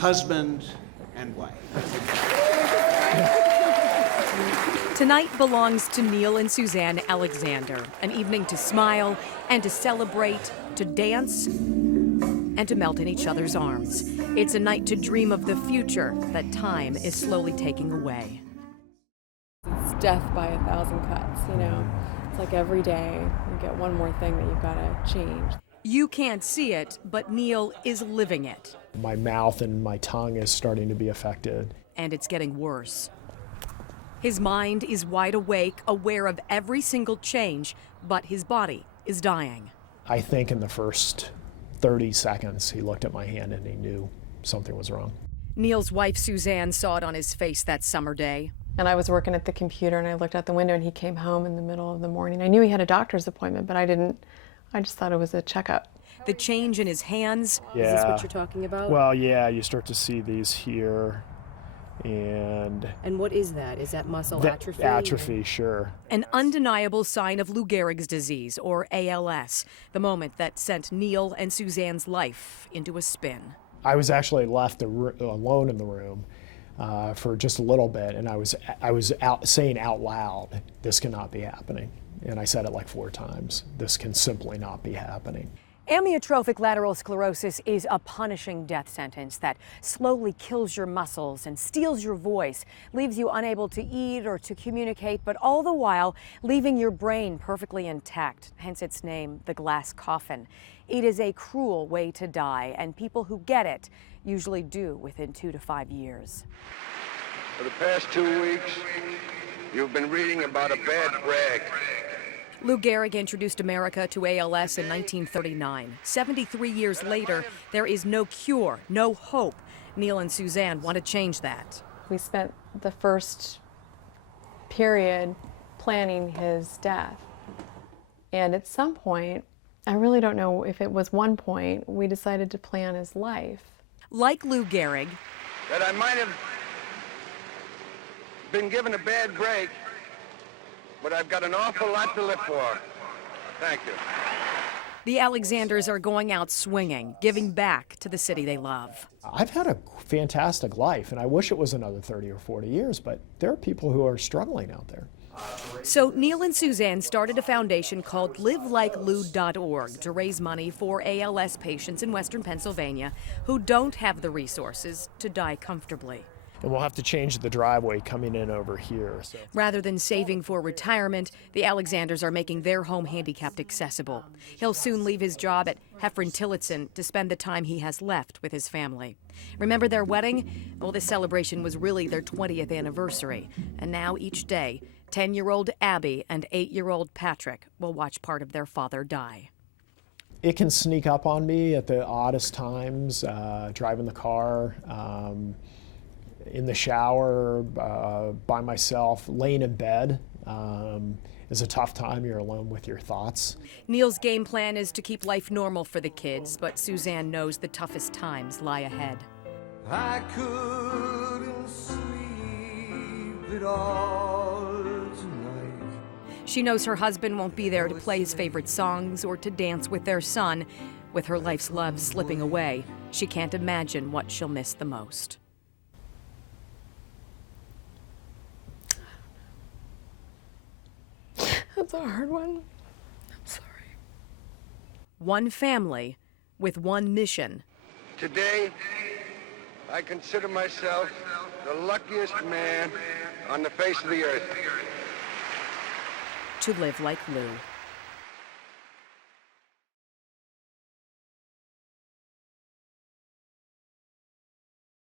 husband and wife. Tonight belongs to Neil and Suzanne Alexander, an evening to smile and to celebrate, to dance, and to melt in each other's arms. It's a night to dream of the future that time is slowly taking away. It's death by 1,000 cuts, you know. It's like every day you get one more thing that you've got to change. You can't see it, but Neil is living it. My mouth and my tongue is starting to be affected. And it's getting worse. His mind is wide awake, aware of every single change, but his body is dying. I think in the first 30 seconds, he looked at my hand and he knew something was wrong. Neil's wife, Suzanne, saw it on his face that summer day. And I was working at the computer and I looked out the window and he came home in the middle of the morning. I knew he had a doctor's appointment, but I just thought it was a checkup. The change in his hands. Yeah. Is this what you're talking about? Well, yeah, you start to see these here. And what is that? Is that muscle atrophy? Atrophy, sure. An undeniable sign of Lou Gehrig's disease, or ALS, the moment that sent Neil and Suzanne's life into a spin. I was actually left alone in the room for just a little bit, and I was saying out loud, "This cannot be happening." And I said it like 4 times. This can simply not be happening. Amyotrophic lateral sclerosis is a punishing death sentence that slowly kills your muscles and steals your voice, leaves you unable to eat or to communicate, but all the while leaving your brain perfectly intact, hence its name, the glass coffin. It is a cruel way to die, and people who get it usually do within 2 to 5 years. For the past 2 weeks, you've been reading about a bad brag. Lou Gehrig introduced America to ALS in 1939. 73 years later, there is no cure, no hope. Neil and Suzanne want to change that. We spent the first period planning his death. And at some point, I really don't know if it was one point, we decided to plan his life. Like Lou Gehrig, That I might have been given a bad break, but I've got an awful lot to live for. Thank you. the Alexanders are going out swinging, giving back to the city they love. I've had a fantastic life, and I wish it was another 30 or 40 years, but there are people who are struggling out there. So Neil and Suzanne started a foundation called LiveLikeLou.org to raise money for ALS patients in Western Pennsylvania who don't have the resources to die comfortably. And we'll have to change the driveway coming in over here. So. Rather than saving for retirement, the Alexanders are making their home handicapped accessible. He'll soon leave his job at Heffron Tillotson to spend the time he has left with his family. Remember their wedding? Well, this celebration was really their 20th anniversary. And now each day, 10-year-old Abby and 8-year-old Patrick will watch part of their father die. It can sneak up on me at the oddest times, driving the car, in the shower, by myself, laying in bed. Is a tough time. You're alone with your thoughts. Neil's game plan is to keep life normal for the kids, but Suzanne knows the toughest times lie ahead. I couldn't sleep at all tonight. She knows her husband won't be there to play his favorite songs or to dance with their son. With her life's love slipping away, she can't imagine what she'll miss the most. That's a hard one. I'm sorry. One family with one mission. Today, I consider myself the luckiest man on the face of the earth. To live like Lou.